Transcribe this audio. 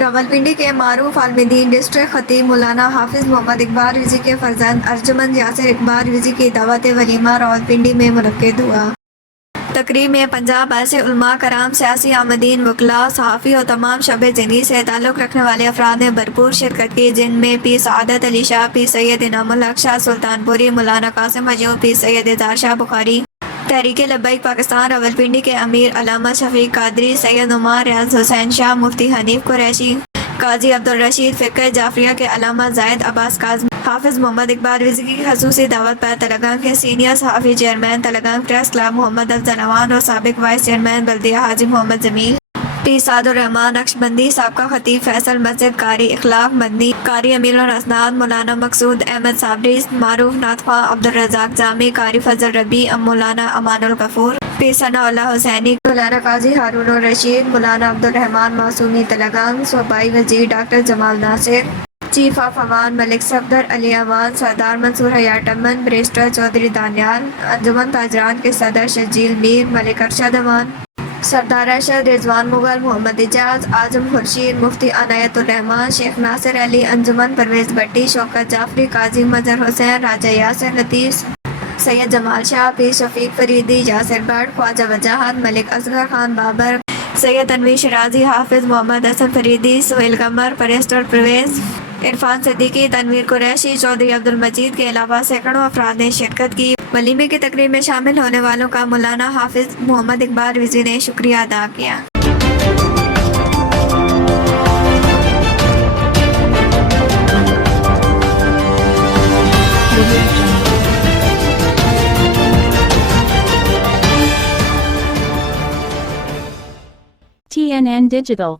راولپنڈی کے معروف عالم دین ڈسٹرکٹ خطیب مولانا حافظ محمد اقبال رضوی کے فرزند ارجمند یاسر اقبال رضوی کی دعوت ولیمہ راولپنڈی میں منعقد ہوا۔ تقریب میں پنجاب ایسے علماء کرام، سیاسی عامدین، وکلاء، صحافی اور تمام شعبہ زندگی سے تعلق رکھنے والے افراد نے بھرپور شرکت کی، جن میں پیر سعادت علی شاہ، پیر سید انعام الحق شاہ سلطان پوری، مولانا قاسم ایوب، پیر سید اظہار شاہ بخاری، تحریک لبیک پاکستان راولپنڈی کے امیر علامہ شفیق قادری، سید عمار ریاض حسین شاہ، مفتی حنیف قریشی، قاضی عبدالرشید فقہ جعفریہ کے علامہ زاہد عباس کاظمی، حافظ محمد اقبال رضوی کی خصوصی دعوت پر تلنگانہ کے سینئر صحافی چیئرمین تلنگانہ پریس کلب محمد افضل امان اور سابق وائس چیئرمین بلدیہ حاجی محمد جمیل، پیر سعد الرحمان نقشبندی، سابقہ خطیب فیصل مسجد، قاری اخلاق مدنی، قاری امیر الاسناد مولانا مقصود احمد صابری، معروف نعت خواں عبدالرزاق جامی، قاری فضل ربیع، مولانا امان الغفور، پیر ثناء اللہ حسینی، مولانا قاضی ہارون الرشید، مولانا عبدالرحمان معصومی تلنگانہ، صوبائی وزیر doctor Jamal Nasir, chief of امان ملک صفدر علی امان، سردار منصور حیات امن، بیرسٹر چودھری دانیال، انجمن تاجران کے صدر شرجیل میر، ملک ارشد امان، سردار ارشد رضوان مغل، محمد اعجاز، اعظم خورشید، مفتی عنایت الرحمان، شیخ ناصر علی، انجمن پرویز بٹی، شوکت جعفری، قاضی مظہر حسین، راجہ یاسر لطیف، سید جمال شاہ، پیر شفیق فریدی، یاسر بٹ، خواجہ وجاہت، ملک اصغر خان بابر، سید تنویر شرازی، حافظ محمد حسن فریدی، سہیل قمر، بیرسٹر پرویز، عرفان صدیقی، تنویر قریشی، چودھری عبدالمجید کے علاوہ سینکڑوں افراد نے شرکت کی۔ ولیمے کی تقریب میں شامل ہونے والوں کا مولانا حافظ محمد اقبال رضوی نے شکریہ ادا کیا۔ TNN Digital